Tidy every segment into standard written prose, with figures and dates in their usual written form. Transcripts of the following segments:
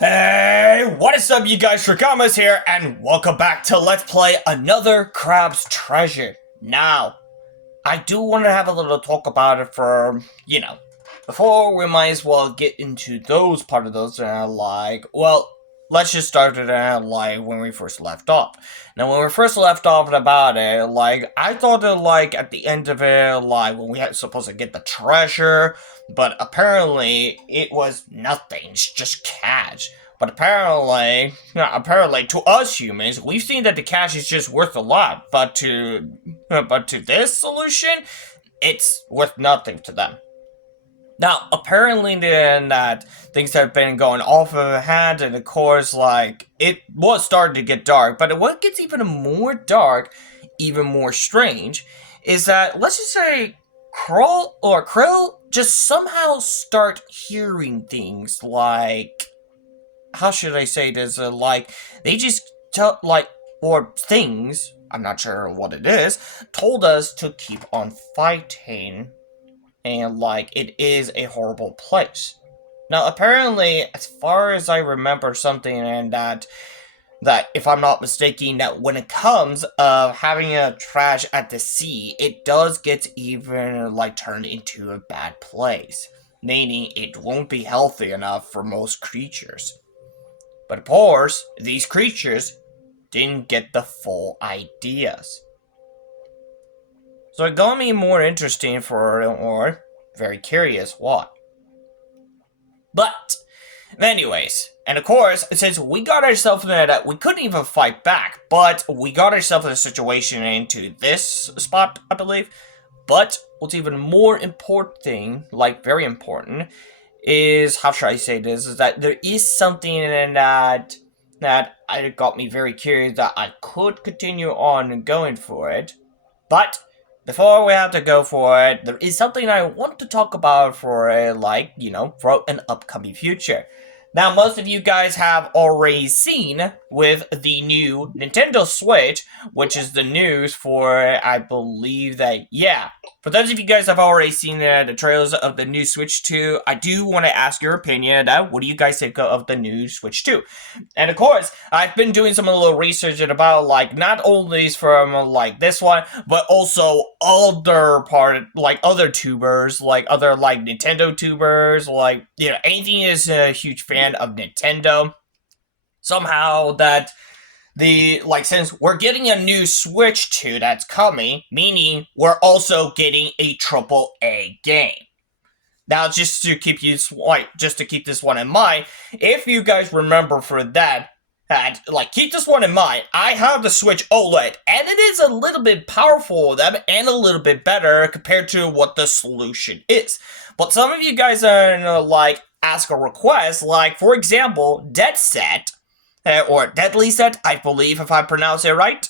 Hey, what is up, you guys? Shrikamas here, and welcome back to Let's Play another Crab's Treasure. Now, I do want to have a little talk about it before we might as well get into those part of those, let's just start it when we first left off. Now, when we first left off about it, I thought that, at the end of it, when we had supposed to get the treasure, but apparently it was nothing, it's just cash. But apparently to us humans, we've seen that the cash is just worth a lot, but to this solution, it's worth nothing to them. Now, apparently then that things have been going off of hand, and of course, it was starting to get dark, but what gets even more dark, even more strange, is that, let's just say, Krill just somehow start hearing things how should I say this, they just tell, or things, I'm not sure what it is, told us to keep on fighting. And, it is a horrible place. Now, apparently, as far as I remember something, and that if I'm not mistaken, that when it comes of having a trash at the sea, it does get even, turned into a bad place. Meaning, it won't be healthy enough for most creatures. But of course, these creatures didn't get the full ideas. So it got me more interesting or very curious why. But, anyways, and of course, since we got ourselves in that we couldn't even fight back, but we got ourselves in a situation into this spot, I believe. But what's even more important thing, very important, is, how should I say this, is that there is something in that got me very curious that I could continue on going for it. But before we have to go for it, there is something I want to talk about for for an upcoming future. Now, most of you guys have already seen with the new Nintendo Switch, which is the news for, I believe that, for those of you guys have already seen the trailers of the new Switch 2, I do want to ask your opinion about what do you guys think of the new Switch 2? And of course, I've been doing some little research about, not only from, this one, but also other other tubers, other, Nintendo tubers, anything is a huge fan of Nintendo. Somehow that since we're getting a new Switch 2 that's coming, meaning we're also getting a AAA game. Now, just to keep this one in mind, if you guys remember for that, keep this one in mind. I have the Switch OLED, and it is a little bit powerful and a little bit better compared to what the solution is. But some of you guys are ask a request, for example, Dead Set, or Deadly Set, I believe, if I pronounce it right.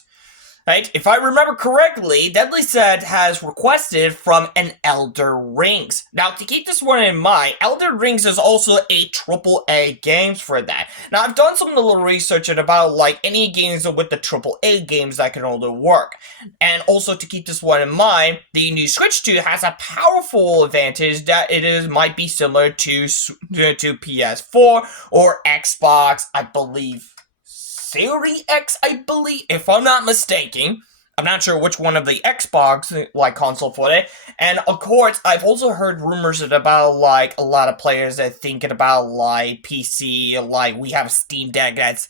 Right? If I remember correctly, Deadly Set has requested from an Elder Rings. Now, to keep this one in mind, Elder Rings is also a AAA games for that. Now, I've done some little research about, any games with the AAA games that can only work. And also, to keep this one in mind, the new Switch 2 has a powerful advantage that might be similar to PS4 or Xbox, I believe. Series X, I believe, if I'm not mistaken. I'm not sure which one of the Xbox, console for it. And, of course, I've also heard rumors about, a lot of players that thinking about, PC, we have Steam Deck that's,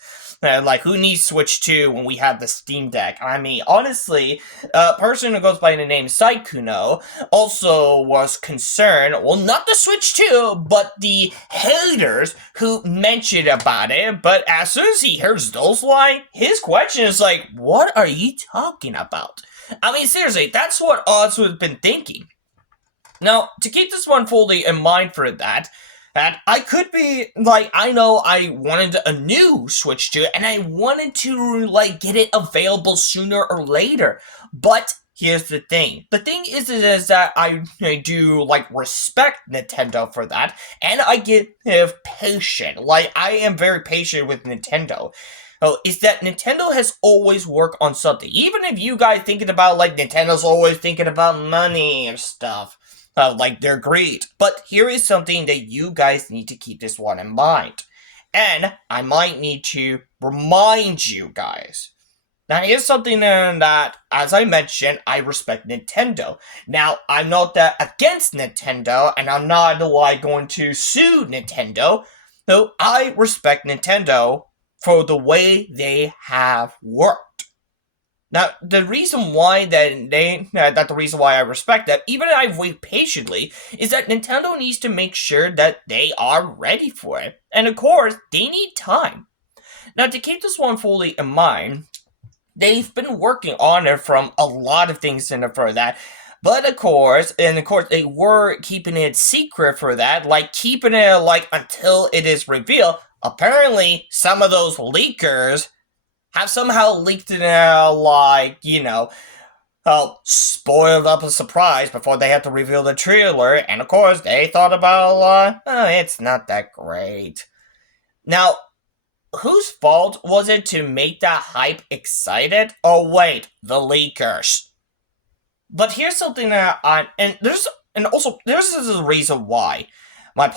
who needs Switch 2 when we have the Steam Deck? I mean, honestly, a person who goes by the name Saikuno also was concerned, well, not the Switch 2, but the haters who mentioned about it, but as soon as he hears those his question is what are you talking about? I mean, seriously, that's what Oz has been thinking. Now, to keep this one fully in mind for that I could be, I know I wanted a new Switch 2, and I wanted to, get it available sooner or later, but here's the thing. The thing is that I do, respect Nintendo for that, and I get patient. I am very patient with Nintendo. Is that Nintendo has always worked on something. Even if you guys thinking about, Nintendo's always thinking about money and stuff. They're great. But here is something that you guys need to keep this one in mind. And I might need to remind you guys. Now, here's something that, as I mentioned, I respect Nintendo. Now, I'm not that against Nintendo, and I'm not like going to sue Nintendo. No, I respect Nintendo for the way they have worked. Now, the reason why the reason why I respect that, even if I've waited patiently, is that Nintendo needs to make sure that they are ready for it. And of course, they need time. Now, to keep this one fully in mind, they've been working on it from a lot of things in it for that. But of course, they were keeping it secret for that, like keeping it like until it is revealed. Apparently, some of those leakers have somehow leaked it like, spoiled up a surprise before they had to reveal the trailer. And of course, they thought about, it's not that great. Now, whose fault was it to make that hype excited? Oh wait, the leakers. But here's something that there's a reason why. My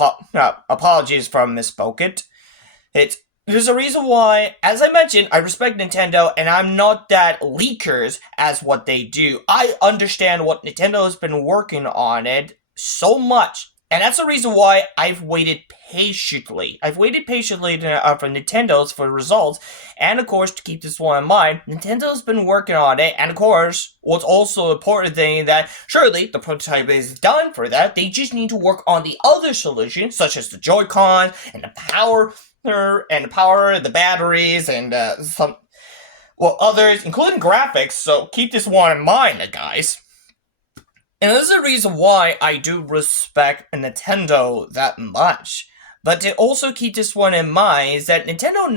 apologies for misspoken. There's a reason why, as I mentioned, I respect Nintendo, and I'm not that leakers as what they do. I understand what Nintendo has been working on it so much. And that's the reason why I've waited patiently. I've waited patiently for Nintendo's for results. And of course, to keep this one in mind, Nintendo's been working on it. And of course, what's also important thing that surely the prototype is done for that. They just need to work on the other solutions, such as the Joy-Con and the power, the batteries, and others, including graphics. So keep this one in mind, guys. And this is the reason why I do respect Nintendo that much. But to also keep this one in mind is that Nintendo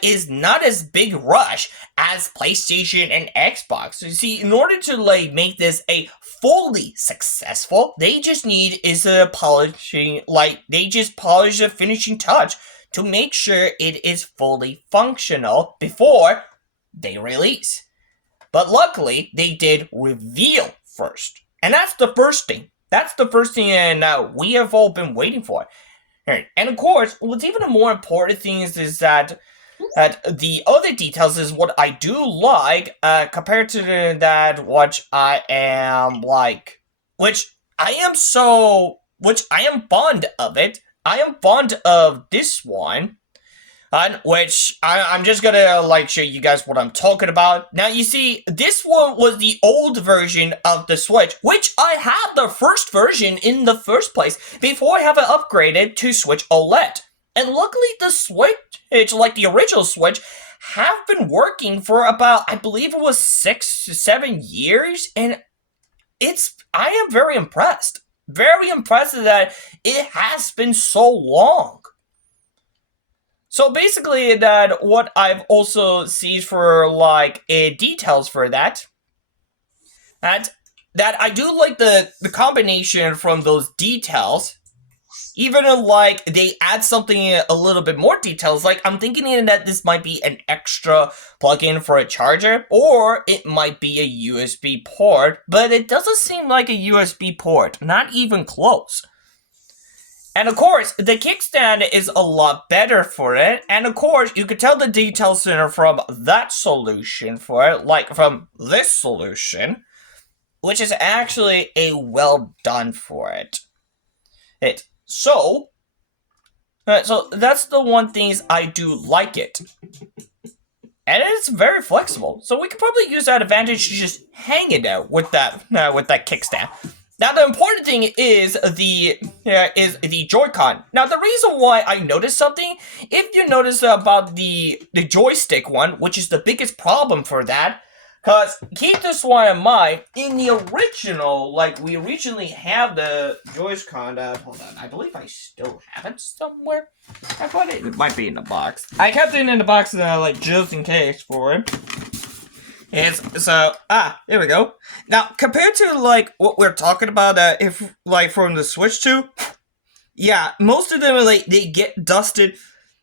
is not as big rush as PlayStation and Xbox. So you see, in order to make this a fully successful, they just need is a polishing, they just polish the finishing touch to make sure it is fully functional before they release. But luckily, they did reveal first. And that's the first thing. That's the first thing we have all been waiting for. And of course, what's even a more important thing is that the other details is what I do like compared to that which I am fond of it. I am fond of this one. Which I'm just gonna show you guys what I'm talking about. Now you see, this one was the old version of the Switch, which I had the first version in the first place before I have it upgraded to Switch OLED. And luckily the Switch, like the original Switch, have been working for about, I believe it was 6 to 7 years, and I am very impressed. Very impressed that it has been so long. So basically, that what I've also seen for details for that I do like the combination from those details. Even if they add something a little bit more details, I'm thinking that this might be an extra plug-in for a charger, or it might be a USB port, but it doesn't seem like a USB port, not even close. And of course, the kickstand is a lot better for it. And of course, you could tell the details center from that solution for it, from this solution, which is actually a well done for it. So that's the one things I do like it. And it's very flexible. So we could probably use that advantage to just hang it out with that kickstand. Now, the important thing is the Joy-Con. Now, the reason why I noticed something, if you notice about the joystick one, which is the biggest problem for that, because keep this one in mind, in the original, we originally have the Joy-Con, hold on, I believe I still have it somewhere. I thought it might be in the box. I kept it in the box, just in case for it. Here we go. Now, compared to, what we're talking about, from the Switch 2, yeah, most of them, they get dusted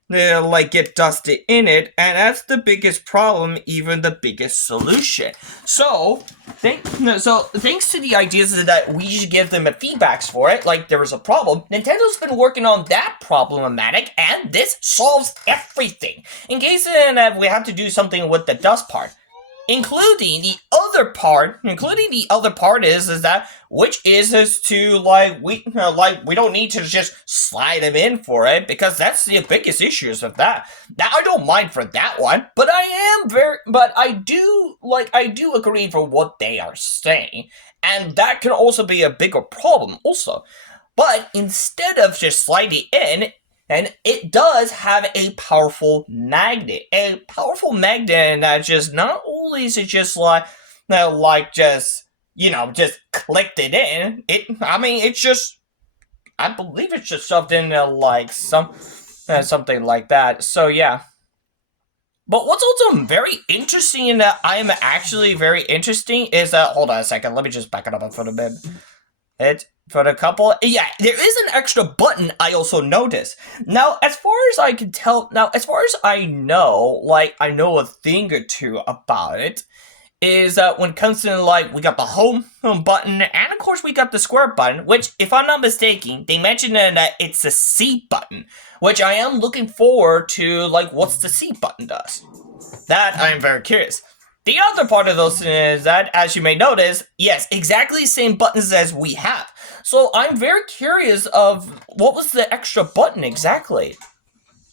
like get dusted in it, and that's the biggest problem, even the biggest solution. So thanks to the ideas that we should give them feedbacks for it, like there was a problem, Nintendo's been working on that problematic, and this solves everything. In case we have to do something with the dust part. Including the other part is that which is to we don't need to just slide them in for it, because that's the biggest issues of that. Now I don't mind for that one, but I do agree for what they are saying, and that can also be a bigger problem also. But instead of just sliding in, and it does have a powerful magnet. A powerful magnet that just not only is it just just clicked it in. It's just, I believe it's just shoved in something like that. So yeah. But what's also very interesting, and that I am actually very interesting, is that, hold on a second, let me just back it up for a bit. For the couple, yeah, there is an extra button I also noticed. Now, as far as I can tell, as far as I know, I know a thing or two about it, is that when it comes to, we got the home button, and of course we got the square button, which, if I'm not mistaken, they mentioned that it's a C button, which I am looking forward to, what's the C button does. That I'm very curious. The other part of those is that, as you may notice, yes, exactly the same buttons as we have. So I'm very curious of what was the extra button exactly.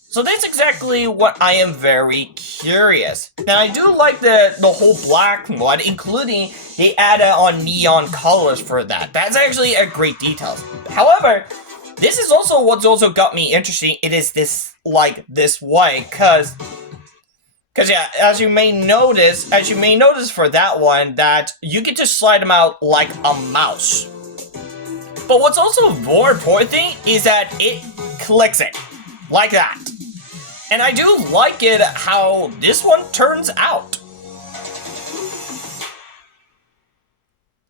So that's exactly what I am very curious. And I do like the whole black one, including they added on neon colors for that. That's actually a great detail. However, this is also what's also got me interesting. It is this way, because yeah, as you may notice for that one, that you can just slide them out like a mouse. But what's also a more important thing is that it clicks it, like that. And I do like it how this one turns out.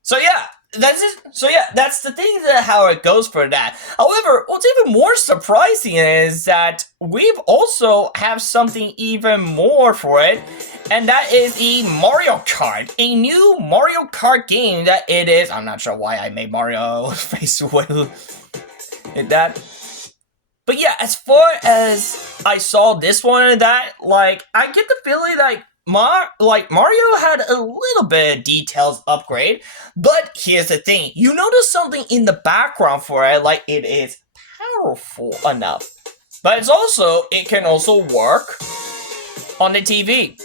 So yeah, that's it. So yeah, that's the thing, that how it goes for that. However, what's even more surprising is that we've also have something even more for it, and that is the Mario Kart, a new Mario Kart game that it is. I'm not sure why I made Mario face with that. But yeah, as far as I saw this one, that I get the feeling Mario had a little bit of details upgrade, but here's the thing. You notice something in the background for it, it is powerful enough. But it can also work on the TV.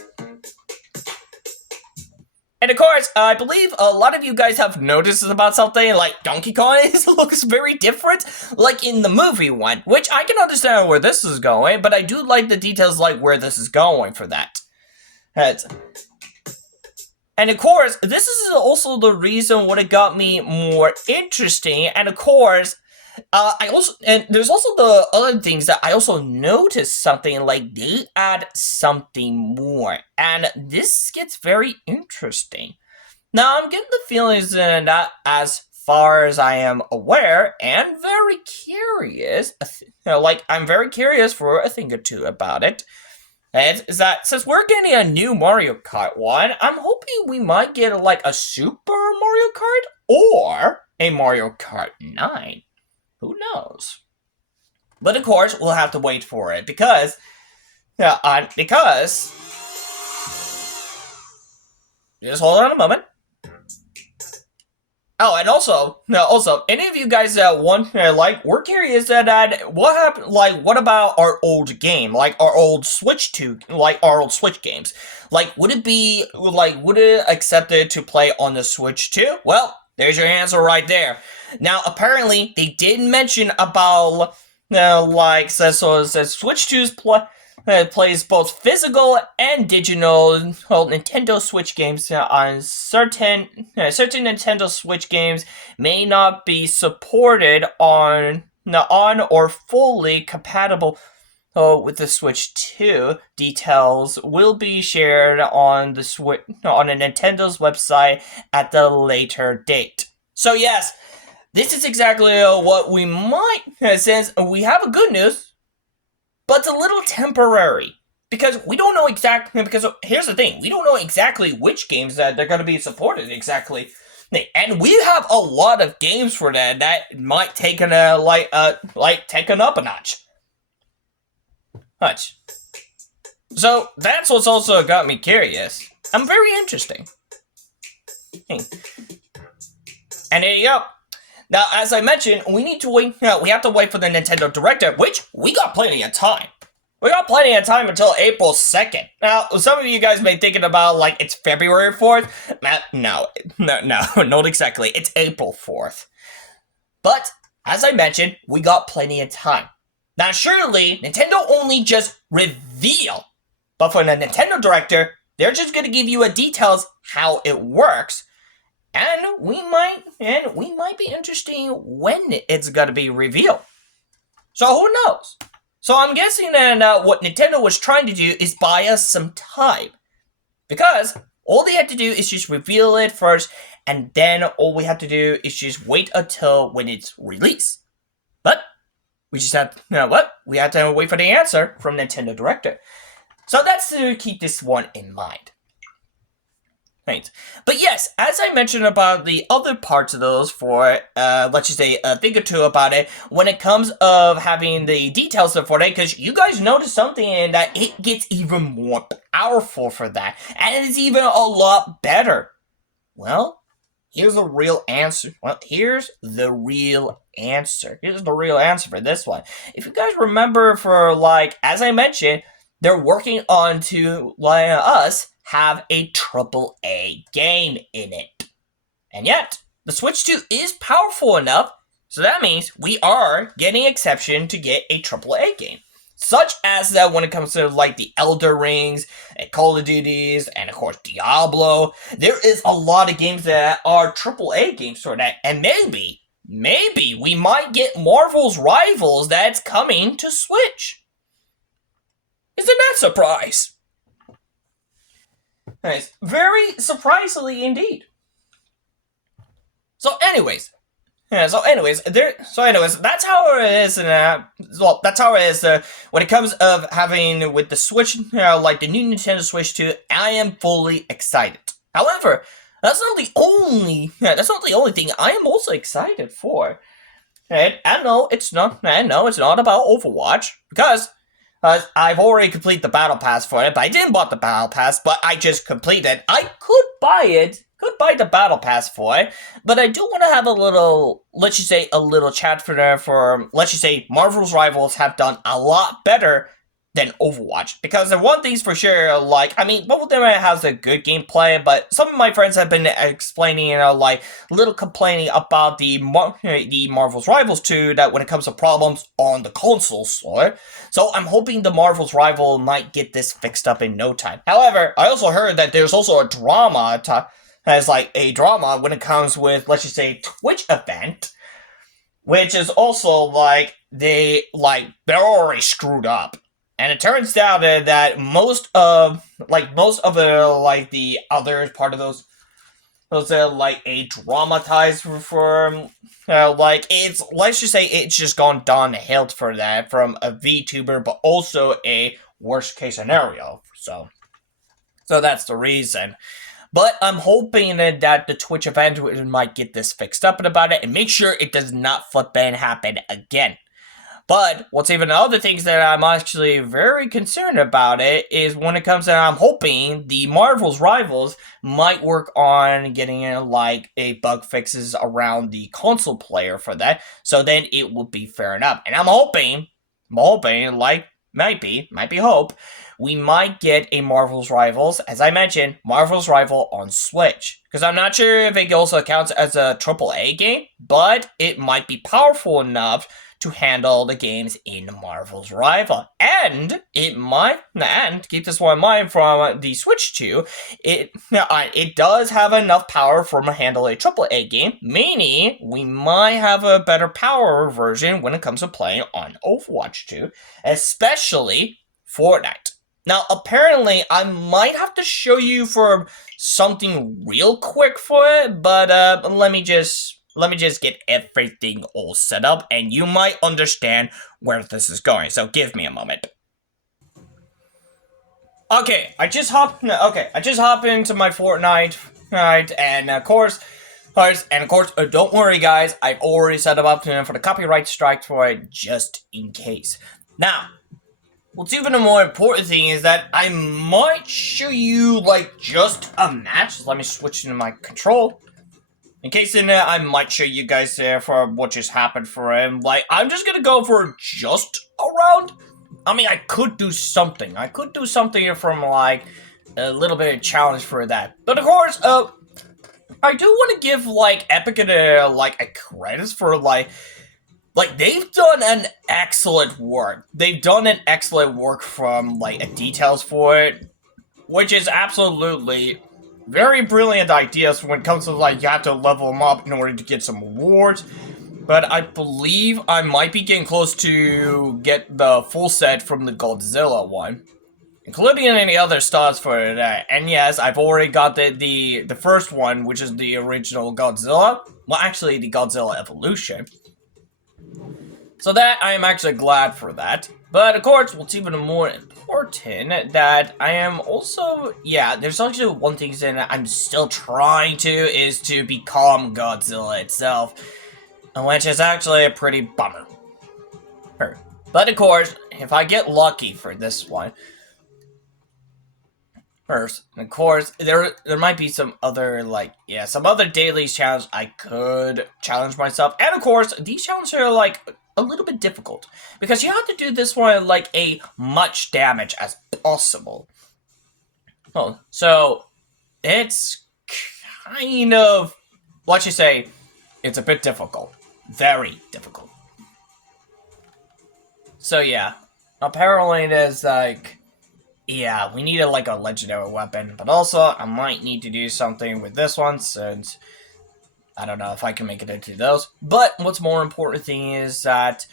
And of course, I believe a lot of you guys have noticed about something, Donkey Kong looks very different, in the movie one, which I can understand where this is going, but I do like the details, where this is going for that. And of course, this is also the reason what it got me more interesting. And of course, there's also the other things that I also noticed something, they add something more. And this gets very interesting. Now, I'm getting the feelings that, as far as I am aware, and very curious, I'm very curious for a thing or two about it. And is that, since we're getting a new Mario Kart one, I'm hoping we might get a Super Mario Kart or a Mario Kart 9. Who knows? But of course, we'll have to wait for it, because just hold on a moment. Oh, and also, any of you guys that we're curious that what happened, what about our old game, our old Switch games? Would it accept it to play on the Switch too? Well, there's your answer right there. Now, apparently, they did mention about, says Switch 2's plays both physical and digital Nintendo Switch games. On certain Nintendo Switch games may not be supported on or fully compatible with the Switch 2. Details will be shared on the Nintendo's website at the later date. So yes, this is exactly what we might, since we have a good news. But it's a little temporary. Because we don't know exactly, because here's the thing, we don't know exactly which games that they're going to be supported exactly. And we have a lot of games for that might take taken up a notch. So that's what's also got me curious. I'm very interesting. And there you go. Now, as I mentioned, we need to wait. We have to wait for the Nintendo Direct, which we got plenty of time. We got plenty of time until April 2nd. Now, some of you guys may be thinking about, like, it's February 4th. No, not exactly. It's April 4th. But, as I mentioned, we got plenty of time. Now, surely, Nintendo only just reveal. But for the Nintendo Director, they're just going to give you details how it works. And we might be interested when it's going to be revealed. So, who knows? So I'm guessing that what Nintendo was trying to do is buy us some time. Because all they had to do is just reveal it first, and then all we have to do is just wait until when it's released. But we just have, we have to wait for the answer from Nintendo Director. So that's to keep this one in mind. Right. But yes, as I mentioned about the other parts of those for, let's just say a thing or two about it, when it comes of having the details for it, because you guys noticed something in that it gets even more powerful for that, and it is even a lot better. Well, here's the real answer. Here's the real answer for this one. If you guys remember for, as I mentioned, they're working on to, us, have a AAA game in it. And yet, the Switch 2 is powerful enough, so that means we are getting exception to get a AAA game. Such as that when it comes to the Elder Rings, and Call of Duties, and of course Diablo, there is a lot of games that are AAA games for that, and maybe we might get Marvel's Rivals that's coming to Switch. Isn't that a surprise? Nice. Very surprisingly indeed. So anyways, that's how it is. That's how it is when it comes of having with the Switch, the new Nintendo Switch 2. I am fully excited. However, that's not the only thing I am also excited for. And I know it's not about Overwatch because. I've already completed the Battle Pass for it, but I didn't buy the Battle Pass, but I just completed it. I could buy the Battle Pass for it, but I do want to have a little chat for let's just say, Marvel's Rivals have done a lot better than Overwatch. Because the one thing's for sure, both of them has a good gameplay, but some of my friends have been explaining, little complaining about the Marvel's Rivals 2, that when it comes to problems on the console store. So I'm hoping the Marvel's Rival might get this fixed up in no time. However, I also heard that there's also a drama, when it comes with, let's just say, Twitch event, which is also, they're already screwed up. And it turns out that most of the other part of those a dramatized form, let's just say it's just gone downhill for that from a VTuber, but also a worst case scenario. So that's the reason. But I'm hoping that the Twitch event might get this fixed up about it and make sure it does not flip and happen again. But what's even other things that I'm actually very concerned about it is when it comes to, I'm hoping the Marvel's Rivals might work on getting a bug fixes around the console player for that, so then it will be fair enough. And I'm hoping, might be hope, we might get a Marvel's Rivals, as I mentioned, Marvel's Rival on Switch. Because I'm not sure if it also counts as a AAA game, but it might be powerful enough to handle the games in Marvel's Rival. And it might, and keep this one in mind from the Switch 2, it does have enough power for to handle a AAA game, meaning we might have a better power version when it comes to playing on Overwatch 2, especially Fortnite. Now, apparently, I might have to show you for something real quick for it, but let me just get everything all set up, and you might understand where this is going, so give me a moment. Okay, I just hop into my Fortnite, right? And of course, don't worry, guys. I've already set them up for the copyright strike for it, just in case. Now, what's even a more important thing is that I might show you like just a match. Let me switch into my control. In case I might show you guys for what just happened for him. Like, I'm just gonna go for just a round. I mean, I could do something. I could do something from like a little bit of challenge for that. But of course, I do want to give like Epic a credits for like they've done an excellent work. They've done an excellent work from like details for it, which is absolutely very brilliant ideas when it comes to like you have to level them up in order to get some rewards. But I believe I might be getting close to get the full set from the Godzilla one, including any other stars for that. And yes, I've already got the first one, which is the original Godzilla. Well, actually, the Godzilla Evolution. So that I am actually glad for that. But of course, what's even more important that I am also, yeah, there's actually one thing that I'm still trying to is to become Godzilla itself, which is actually a pretty bummer. But of course, if I get lucky for this one, first, of course, there might be some other, some other daily challenges I could challenge myself. And of course, these challenges are, like, a little bit difficult. Because you have to do this one, like, a much damage as possible. Oh, so, it's kind of, let's just say, it's a bit difficult. Very difficult. So, yeah. Apparently, there's, like... Yeah, we need a legendary weapon, but also I might need to do something with this one since I don't know if I can make it into those. But what's more important thing is that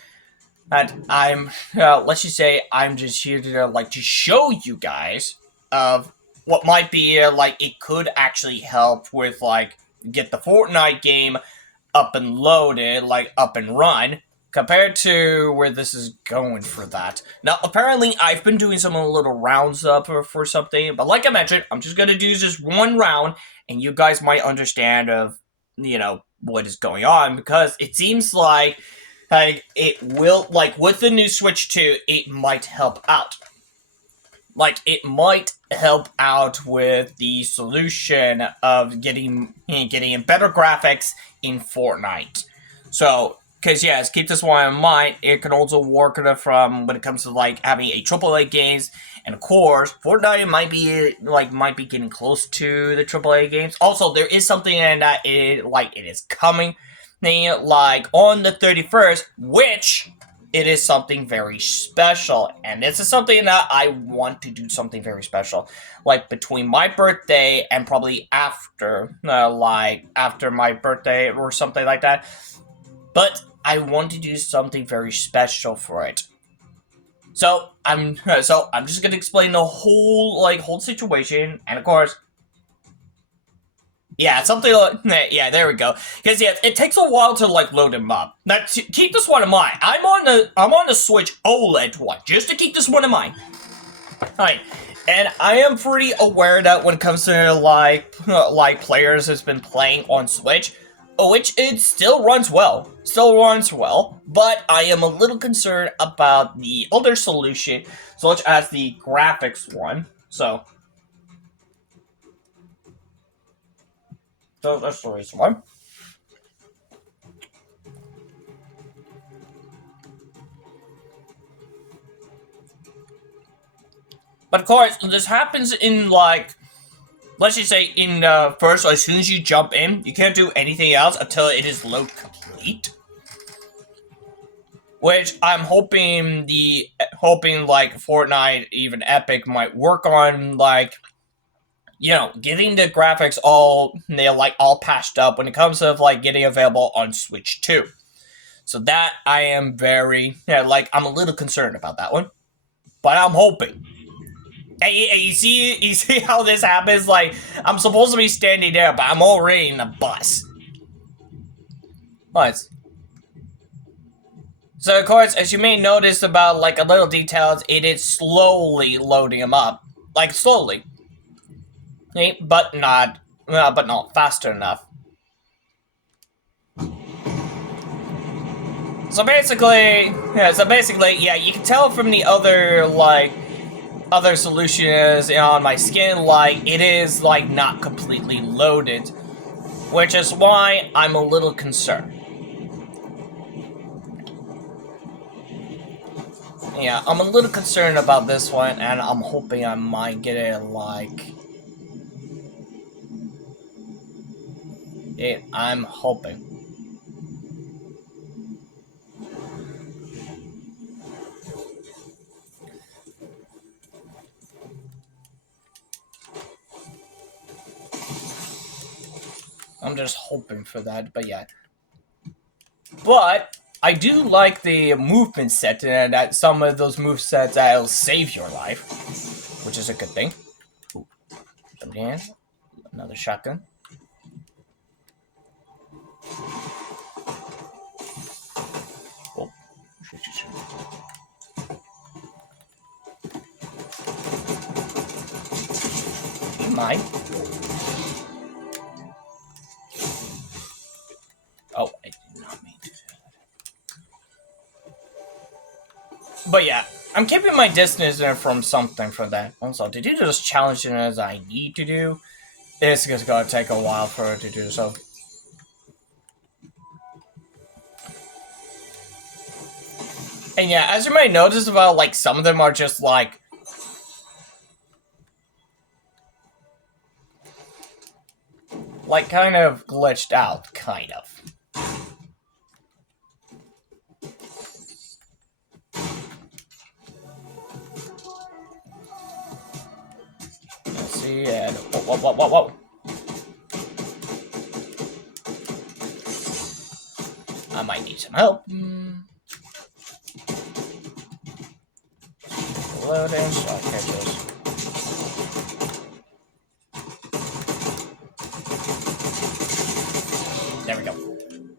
I'm let's just say I'm just here to to show you guys of what might be it could actually help with get the Fortnite game up and loaded, up and run. Compared to where this is going for that. Now, apparently, I've been doing some little rounds up for something, but like I mentioned, I'm just gonna do just one round, and you guys might understand of, what is going on, because it seems like it will, with the new Switch 2, it might help out. It might help out with the solution of getting better graphics in Fortnite. So, because yes, keep this one in mind. It can also work from when it comes to having a AAA games, and of course, Fortnite might be getting close to the AAA games. Also, there is something in that it is coming, on the 31st, which it is something very special, and this is something that I want to do something very special, between my birthday and probably after, after my birthday or something like that. But I want to do something very special for it. So I'm just gonna explain the whole situation, and of course, yeah, something yeah, there we go. Because yeah, it takes a while to load them up. Now keep this one in mind. I'm on the Switch OLED one, just to keep this one in mind. Alright. And I am pretty aware that when it comes to players has been playing on Switch, which it still runs well, but I am a little concerned about the other solution, such as the graphics one. So that's the reason why. But of course, this happens in let's just say in first, as soon as you jump in, you can't do anything else until it is load complete. Which I'm hoping Fortnite, even Epic, might work on getting the graphics all patched up when it comes to getting available on Switch 2. So that I am very I'm a little concerned about that one, but I'm hoping. Hey, you see how this happens? I'm supposed to be standing there, but I'm already in the bus. Nice. So, of course, as you may notice about, a little details, it is slowly loading them up. like slowly, but not faster enough. So basically, yeah, you can tell from the other solutions on my skin, like, it is, like, not completely loaded, which is why I'm a little concerned. Yeah, I'm a little concerned about this one, and I'm hoping I might get it, like... I'm hoping. I'm just hoping for that, but yeah. But I do like the movement set, and that some of those move sets that'll save your life, which is a good thing. Ooh. Again, another shotgun. Oh, shoot. You mind? Oh, I did not mean to do that. But yeah, I'm keeping my distance from something for that. Also, to do those challenges as I need to do, it's just gonna take a while for it to do so. And yeah, as you might notice about, like, some of them are just, like... like, kind of glitched out, kind of. Let's see, and... Whoa. I might need some help. Loading, so I catch this. There we go.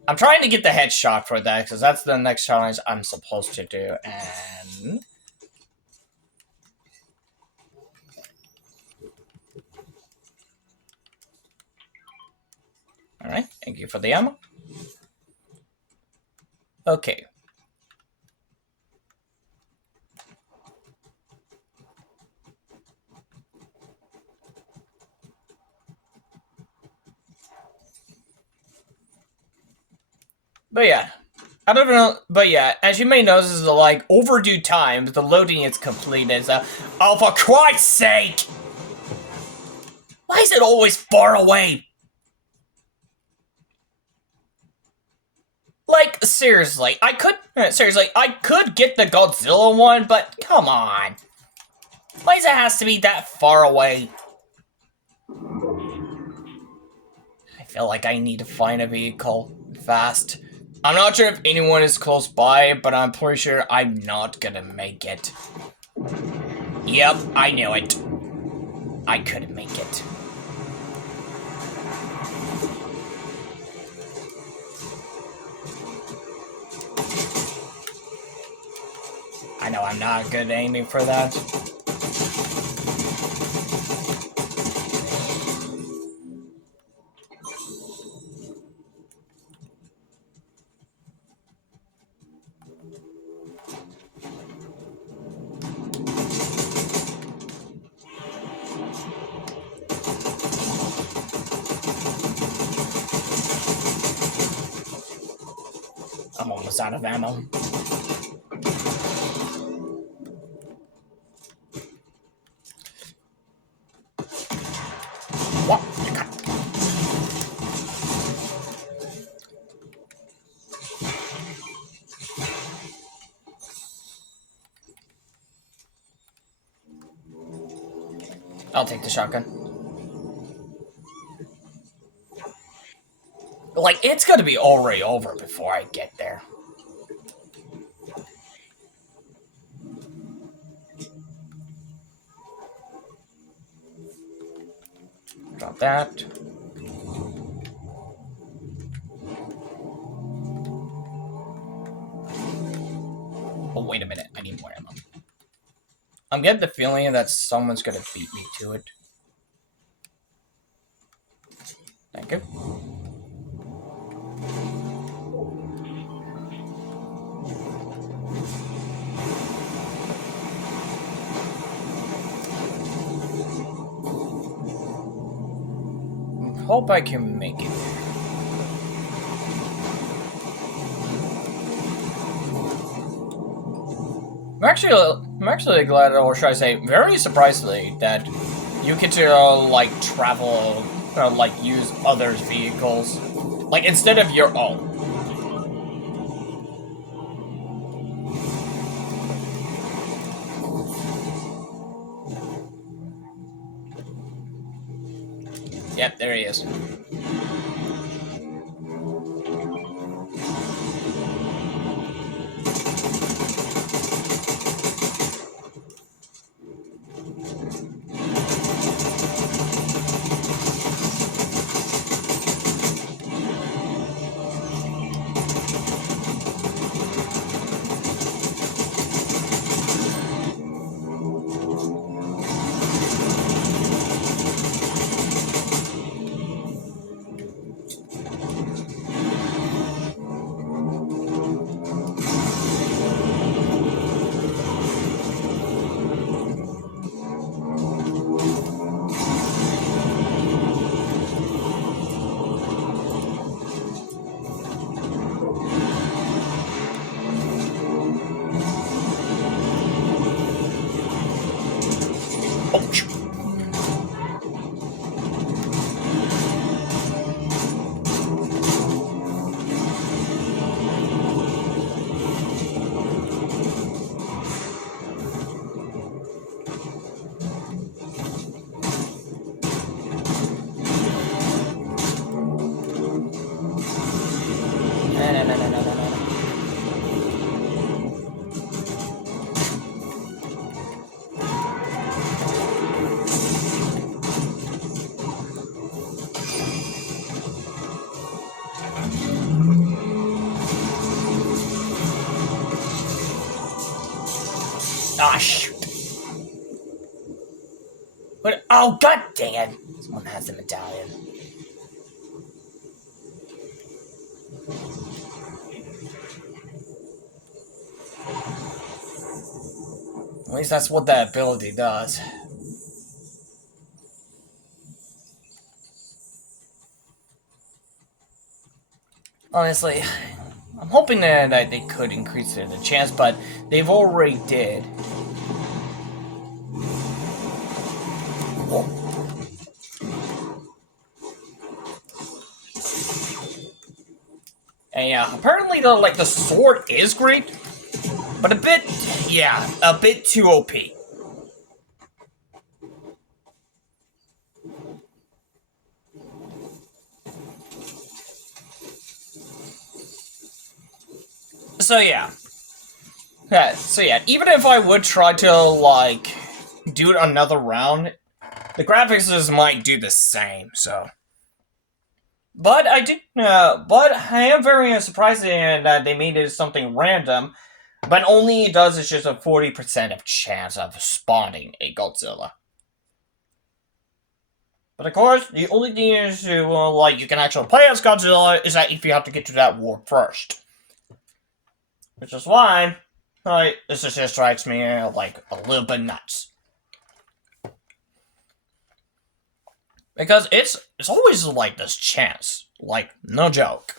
I'm trying to get the headshot for that, because that's the next challenge I'm supposed to do, and... Alright, thank you for the ammo. Okay. But yeah, I don't know, but yeah, as you may notice, this is like overdue time, the loading is completed, so... Oh, for Christ's sake! Why is it always far away? Like, seriously, I could get the Godzilla one, but come on. Why does it have to be that far away? I feel like I need to find a vehicle fast. I'm not sure if anyone is close by, but I'm pretty sure I'm not gonna make it. Yep, I knew it. I couldn't make it. I know I'm not good at aiming for that. I'm almost out of ammo. What? I'll take the shotgun. Like, it's gonna be already over before I get there. Drop that. Oh, wait a minute. I need more ammo. I'm getting the feeling that someone's gonna beat me to it. Thank you. Hope I can make it. I'm actually glad, or should I say, very surprisingly, that you get to like travel, like use others' vehicles, like instead of your own. Yep, there he is. Ah, shoot. But, oh, god dang it. Someone has the medallion. At least that's what that ability does. Honestly, I'm hoping that they could increase the chance, but they've already did. Oh. And yeah, apparently the sword is great, but a bit too OP. So yeah. So yeah, even if I would try to like do another round, the graphics just might do the same. So, but I am very surprised that they made it something random, but only it does is just a 40% of chance of spawning a Godzilla. But of course, the only thing is to like you can actually play as Godzilla is that if you have to get to that war first, which is why. This just strikes me like a little bit nuts. Because it's always like this chance. Like, no joke.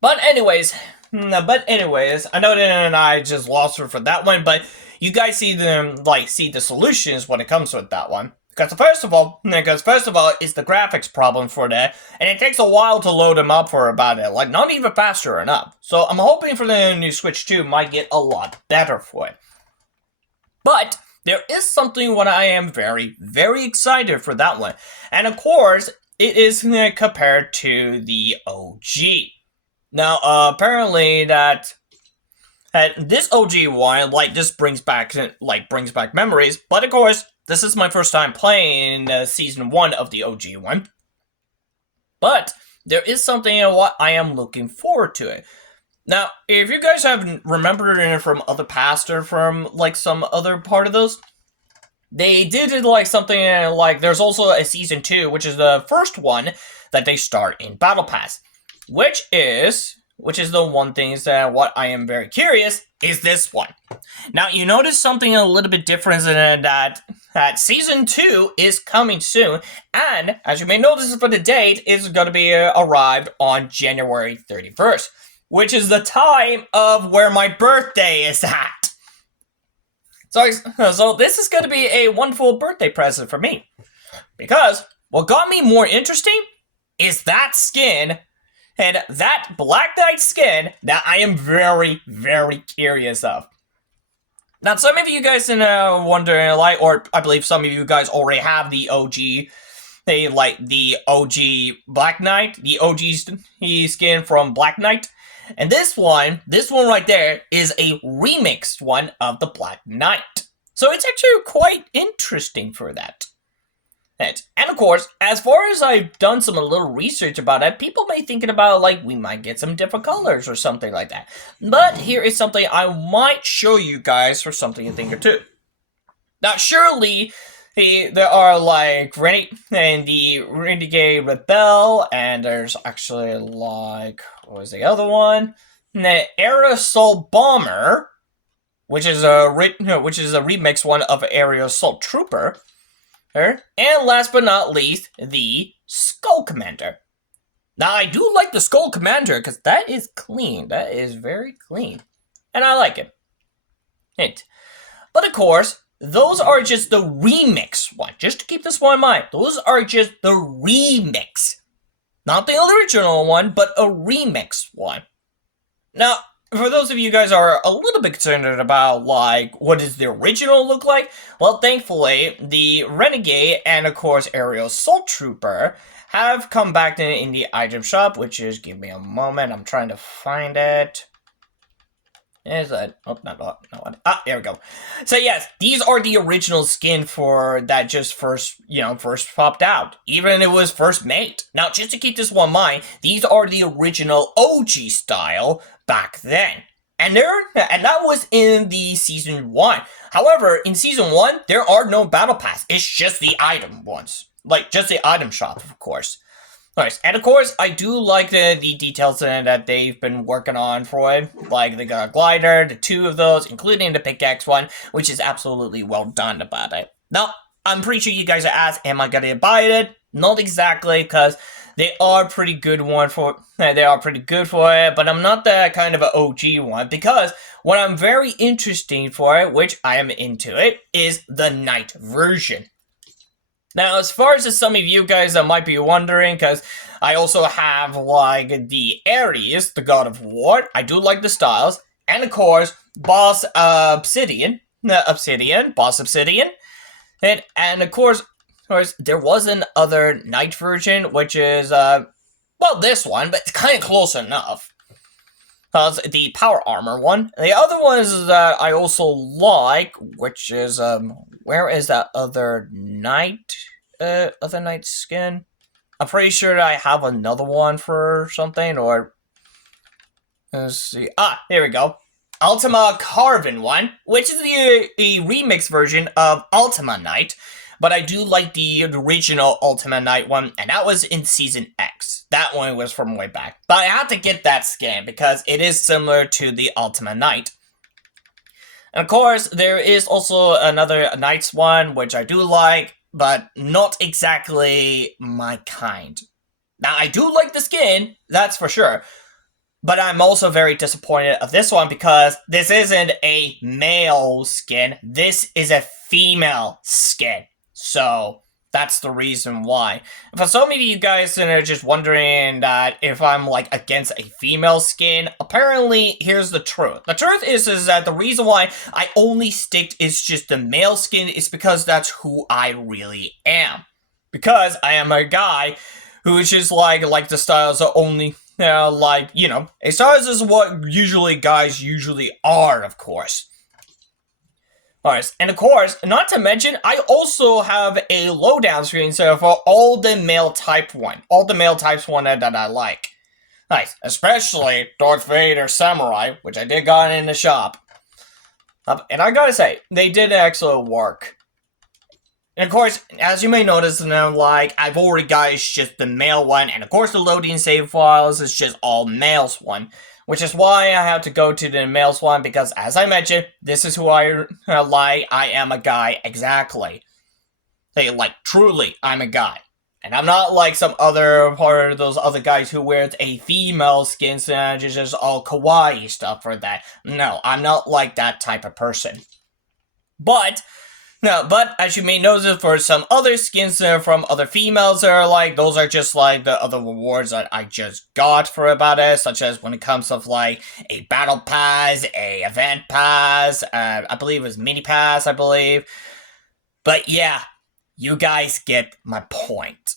But anyways, I know that I just lost her for that one, but you guys see the solutions when it comes with that one. Because first of all, it's the graphics problem for that, and it takes a while to load them up for about it, like not even faster enough. So I'm hoping for the new Switch 2 might get a lot better for it. But there is something what I am very, very excited for that one. And of course, it is compared to the OG. Now, apparently that this OG one, like, this brings back memories. But of course, this is my first time playing Season 1 of the OG one. But there is something what I am looking forward to it. Now, if you guys have remembered it from other past or from like some other part of those, they did like something like there's also a season 2, which is the first one that they start in Battle Pass, which is the one thing that what I am very curious is this one. Now you notice something a little bit different in that season 2 is coming soon, and as you may notice for the date, is going to be arrived on January 31st. Which is the time of where my birthday is at. So this is going to be a wonderful birthday present for me. Because what got me more interesting is that skin, and that Black Knight skin that I am very, very curious of. Now, some of you guys are wondering, like, or I believe some of you guys already have the OG. They like the OG Black Knight, the OG skin from Black Knight. And this one right there is a remixed one of the Black Knight. So it's actually quite interesting for that. And of course, as far as I've done some little research about it, people may thinking about like we might get some different colors or something like that. But here is something I might show you guys for something to think or two. Now surely there are like the Renegade Rebel, and there's actually like, what was the other one? The Aerosol Bomber, which is a remix one of Aerial Assault Trooper. And last but not least, the Skull Commander. Now I do like the Skull Commander because that is clean. That is very clean. And I like it. But of course, those are just the remix one. Just to keep this one in mind, those are just the remix. Not the original one, but a remix one. Now, for those of you guys who are a little bit concerned about, like, what does the original look like? Well, thankfully, the Renegade and, of course, Aerial Assault Trooper have come back in the item shop, which is, give me a moment, I'm trying to find it. Is that, oh, not one. There we go. So yes, these are the original skin for that just first popped out. Even it was first made. Now, just to keep this one in mind, these are the original OG style back then. And that was in the season 1. However, in season 1, there are no battle pass. It's just the item ones. Like, just the item shop, of course. Nice. And of course, I do like the details that they've been working on for it. Like, they got a glider, the 2 of those, including the pickaxe one, which is absolutely well done about it. Now, I'm pretty sure you guys are asked, am I gonna buy it? Not exactly, because they are pretty good for it, but I'm not that kind of an OG one, because what I'm very interested for it, which I am into it, is the night version. Now, as far as some of you guys might be wondering, because I also have, like, the Ares, the God of War. I do like the styles. And, of course, Boss Obsidian. And of course, there was another night version, which is, well, this one, but it's kind of close enough. The Power Armor one. The other one is that I also like, which is, where is that other night skin? I'm pretty sure I have another one for something, or let's see. Here we go. Ultima Carven one, which is the remix version of Ultima Knight, but I do like the original Ultima Knight one, and that was in Season X. That one was from way back. But I had to get that skin because it is similar to the Ultima Knight. And of course, there is also another Knights one, which I do like, but not exactly my kind. Now, I do like the skin, that's for sure, but I'm also very disappointed of this one because this isn't a male skin, this is a female skin. So, that's the reason why. For some of you guys that are just wondering that if I'm, like, against a female skin, apparently, here's the truth. The truth is that the reason why I only stick is just the male skin is because that's who I really am. Because I am a guy who is just, like the styles are only, a styles is what guys usually are, of course. Alright, and of course, not to mention, I also have a lowdown screen so for all the male type one. All the male types one that I like. Nice. Especially Darth Vader Samurai, which I did got in the shop. And I gotta say, they did excellent work. And of course, as you may notice, like, I've already got just the male one, and of course the loading save files is just all males one. Which is why I have to go to the males one, because as I mentioned, this is who I like. I am a guy, exactly. Like, truly, I'm a guy. And I'm not like some other part of those other guys who wears a female skin and just all kawaii stuff for that. No, I'm not like that type of person. But as you may notice, for some other skins from other females are like, those are just like the other rewards that I just got for about it, such as when it comes to like a battle pass, a event pass, I believe it was mini pass, I believe. But yeah, you guys get my point.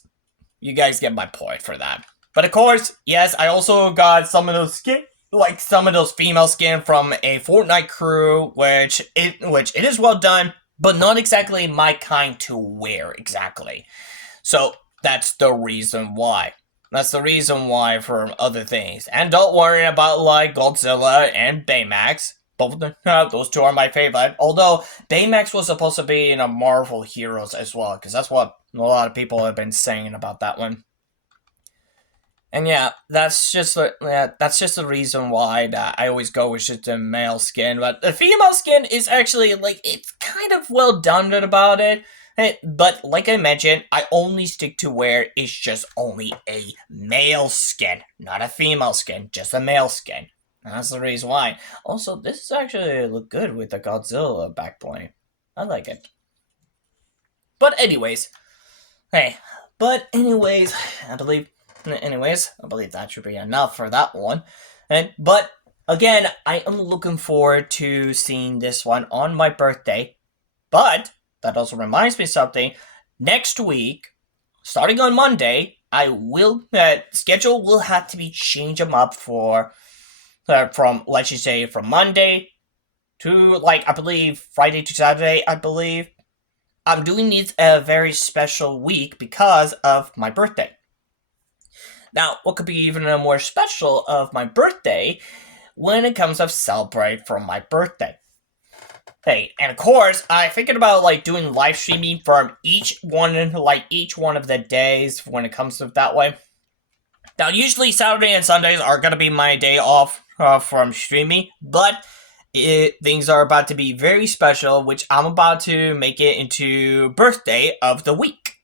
You guys get my point for that. But of course, yes, I also got some of those skin, like some of those female skin from a Fortnite crew, which it is well done, but not exactly my kind to wear, exactly. So, that's the reason why. That's the reason why for other things. And don't worry about, like, Godzilla and Baymax. Both those two are my favorite. Although, Baymax was supposed to be in a Marvel Heroes as well, because that's what a lot of people have been saying about that one. And yeah, that's just the reason why that I always go with just the male skin. But the female skin is actually, like, it's kind of well done about it. But like I mentioned, I only stick to where it's just only a male skin, not a female skin, just a male skin. And that's the reason why. Also, this is actually look good with the Godzilla backplane. I like it. But anyways, I believe that should be enough for that one. But again, I am looking forward to seeing this one on my birthday. But that also reminds me of something. Next week, starting on Monday, schedule will have to be changed up for from Monday to, like, I believe Friday to Saturday, I believe. I'm doing this a very special week because of my birthday. Now, what could be even more special of my birthday when it comes to celebrate from my birthday? Hey, and of course, I'm thinking about, like, doing live streaming from each one of the days when it comes to that way. Now, usually Saturday and Sundays are going to be my day off from streaming, but things are about to be very special, which I'm about to make it into birthday of the week,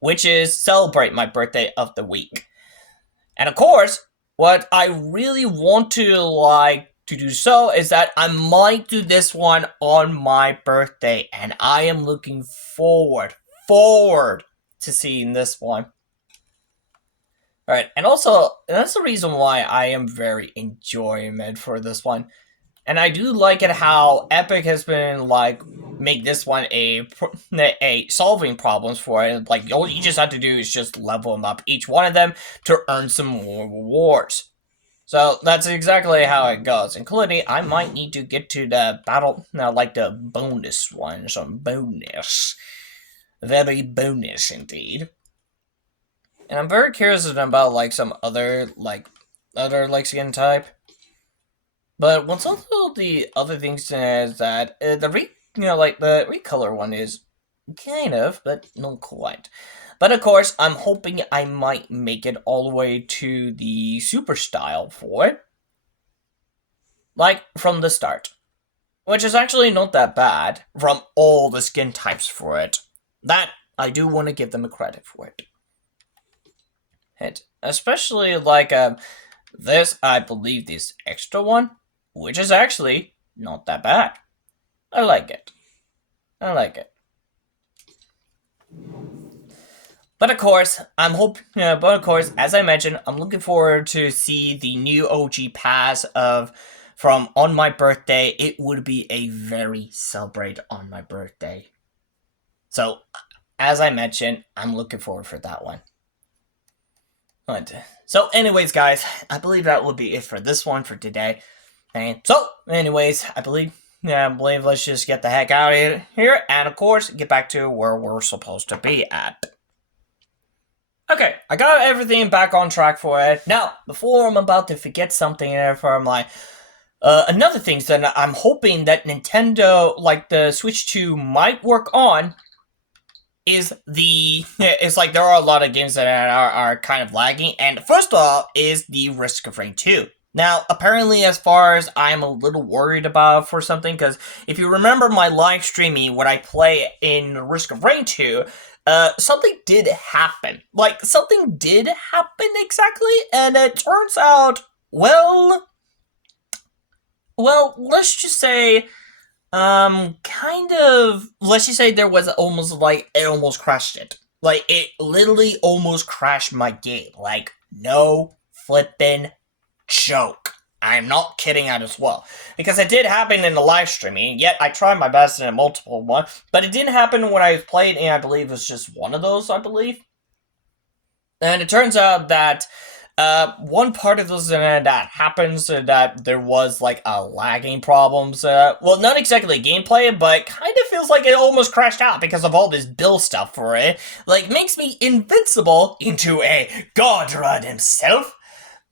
which is celebrate my birthday of the week. And of course, what I really want to do so is that I might do this one on my birthday, and I am looking forward to seeing this one. Alright, and also, that's the reason why I am very enjoyment for this one. And I do like it how Epic has been, like, make this one a solving problems for it. Like, all you just have to do is just level them up, each one of them, to earn some more rewards. So, that's exactly how it goes. Including, I might need to get to the battle, like the bonus one, some bonus. Very bonus indeed. And I'm very curious about, like, some other skin type. But what's also the other things is that the recolor one is kind of, but not quite. But of course, I'm hoping I might make it all the way to the super style for it. Like, from the start. Which is actually not that bad from all the skin types for it. That, I do want to give them a credit for it. Especially like this, I believe this extra one, which is actually not that bad. I like it. But of course, as I mentioned, I'm looking forward to see the new OG pass from on my birthday. It would be a very celebrate on my birthday. So, as I mentioned, I'm looking forward for that one. So, anyways, guys, I believe that will be it for this one for today. And so, anyways, I believe let's just get the heck out of here, and of course, get back to where we're supposed to be at. Okay, I got everything back on track for it. Now, before I'm about to forget something there from my another thing that I'm hoping that Nintendo, like the Switch 2, might work on is it's like there are a lot of games that are kind of lagging, and first off is the Risk of Rain 2. Now, apparently, as far as I'm a little worried about for something, because if you remember my live streaming when I play in Risk of Rain 2, something did happen. Like, something did happen exactly, and it turns out, well, let's just say, let's just say there was almost like, it almost crashed it. Like, it literally almost crashed my game. Like, no flippin' joke. I'm not kidding out as well. Because it did happen in the live streaming, yet I tried my best in a multiple one, but it didn't happen when I played, and I believe it was just one of those, I believe. And it turns out that one part of this that happens that there was like a lagging problems. Well, not exactly gameplay, but kind of feels like it almost crashed out because of all this build stuff for it. Like, makes me invincible into a god rod himself.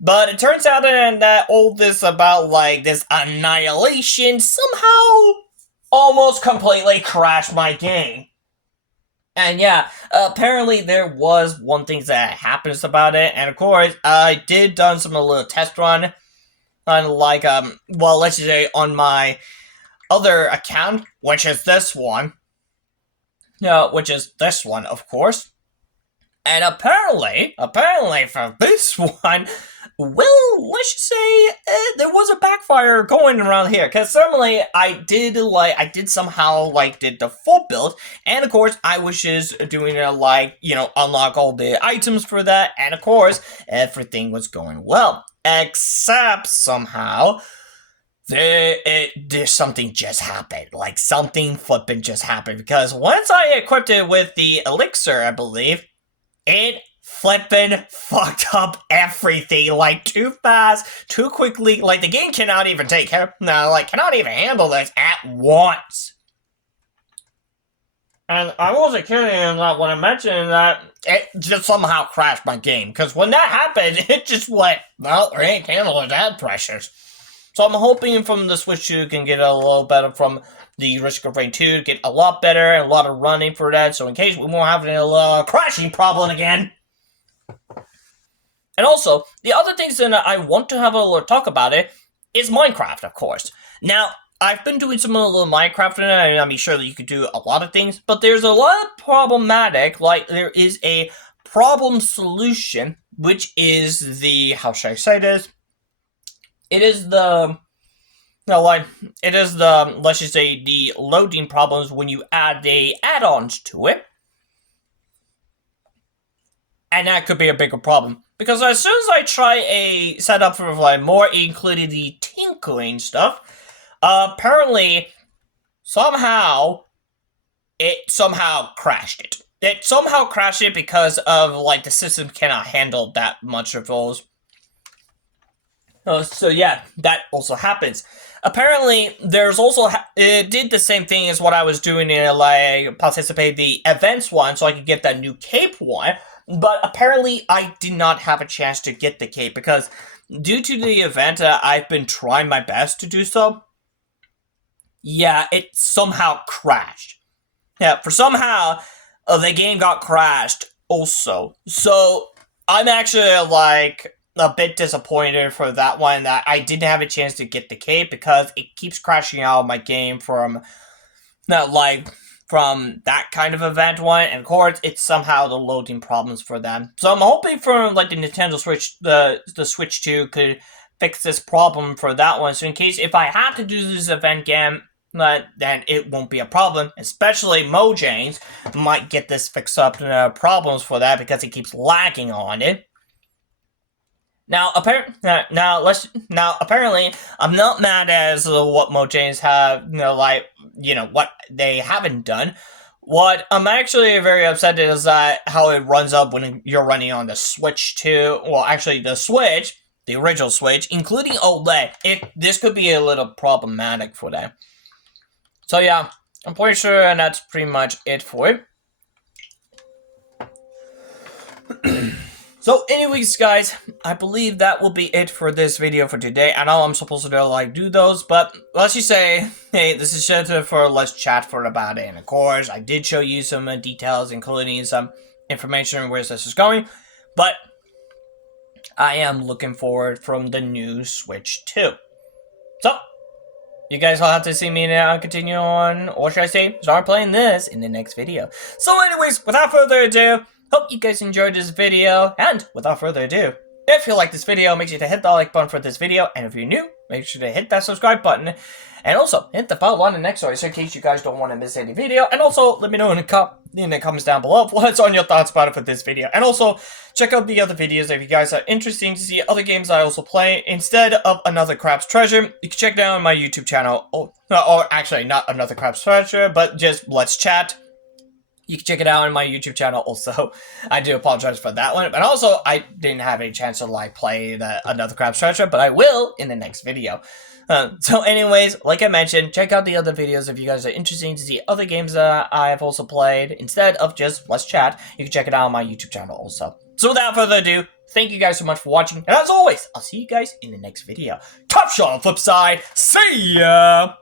But it turns out that all this about, like, this annihilation somehow almost completely crashed my game. And yeah, apparently there was one thing that happens about it, and of course, I did done some little test run on, like, well, let's just say on my other account, which is this one. Which is this one, of course. And apparently for this one, well, let's just say there was a backfire going around here. Because certainly I did somehow did the full build. And of course, I was just doing unlock all the items for that. And of course, everything was going well. Except somehow, there's something just happened. Like, something flippin' just happened. Because once I equipped it with the elixir, I believe, it flippin' fucked up everything, like, too fast, too quickly. Like, the game cannot even cannot even handle this at once. And I wasn't kidding when I mentioned that it just somehow crashed my game. Because when that happened, it just went, well, it ain't handling that pressures. So I'm hoping from the Switch 2 can get a little better from the Risk of Rain 2 to get a lot better and a lot of running for that, so in case we won't have a crashing problem again. And also, the other things that I want to have a little talk about it is Minecraft, of course. Now, I've been doing some little Minecraft, and I'm sure that you could do a lot of things, but there's a lot of problematic, like there is a problem solution, which is the, how should I say this? It is the, let's just say, the loading problems when you add the add-ons to it. And that could be a bigger problem. Because as soon as I try a setup for more, including the tinkering stuff, apparently, somehow, it somehow crashed it. It somehow crashed it because of, the system cannot handle that much of those. So yeah, that also happens. Apparently, there's also it did the same thing as what I was doing in participate the events one, so I could get that new cape one. But apparently, I did not have a chance to get the cape because due to the event, I've been trying my best to do so. Yeah, it somehow crashed. Yeah, for somehow the game got crashed also. So I'm actually a bit disappointed for that one that I didn't have a chance to get the cape because it keeps crashing out of my game from from that kind of event one, and of course it's somehow the loading problems for them. So I'm hoping for the Nintendo Switch, the Switch 2 could fix this problem for that one. So in case if I have to do this event game, then it won't be a problem. Especially Mojang's might get this fixed up problems for that because it keeps lagging on it. Now, apparently, I'm not mad as what Mojang's have, what they haven't done. What I'm actually very upset is that how it runs up when you're running on the Switch 2. Well, actually, the Switch, the original Switch, including OLED. This could be a little problematic for them. So yeah, I'm pretty sure that's pretty much it for it. So anyways, guys, I believe that will be it for this video for today. I know I'm supposed to like do those, but let's just say, hey, this is just for let's chat for about it. And of course, I did show you some details, including some information on where this is going, but I am looking forward from the new Switch 2. So, you guys will have to see me now continue on, or should I say, start playing this in the next video. So anyways, without further ado, hope you guys enjoyed this video, and without further ado, if you like this video, make sure to hit the like button for this video, and if you're new, make sure to hit that subscribe button, and also hit the bell button next to it, so in case you guys don't want to miss any video, and also let me know in the comments down below what's on your thoughts about it for this video, and also check out the other videos if you guys are interested to see other games I also play. Instead of Another Crab's Treasure, you can check down my YouTube channel, or actually not Another Crab's Treasure, but just Let's Chat. You can check it out on my YouTube channel also. I do apologize for that one. But also, I didn't have any chance to play Another Crab's Treasure, but I will in the next video. So anyways, like I mentioned, check out the other videos if you guys are interested to see other games that I have also played. Instead of just Let's Chat, you can check it out on my YouTube channel also. So without further ado, thank you guys so much for watching. And as always, I'll see you guys in the next video. Top shot on the flip side. See ya!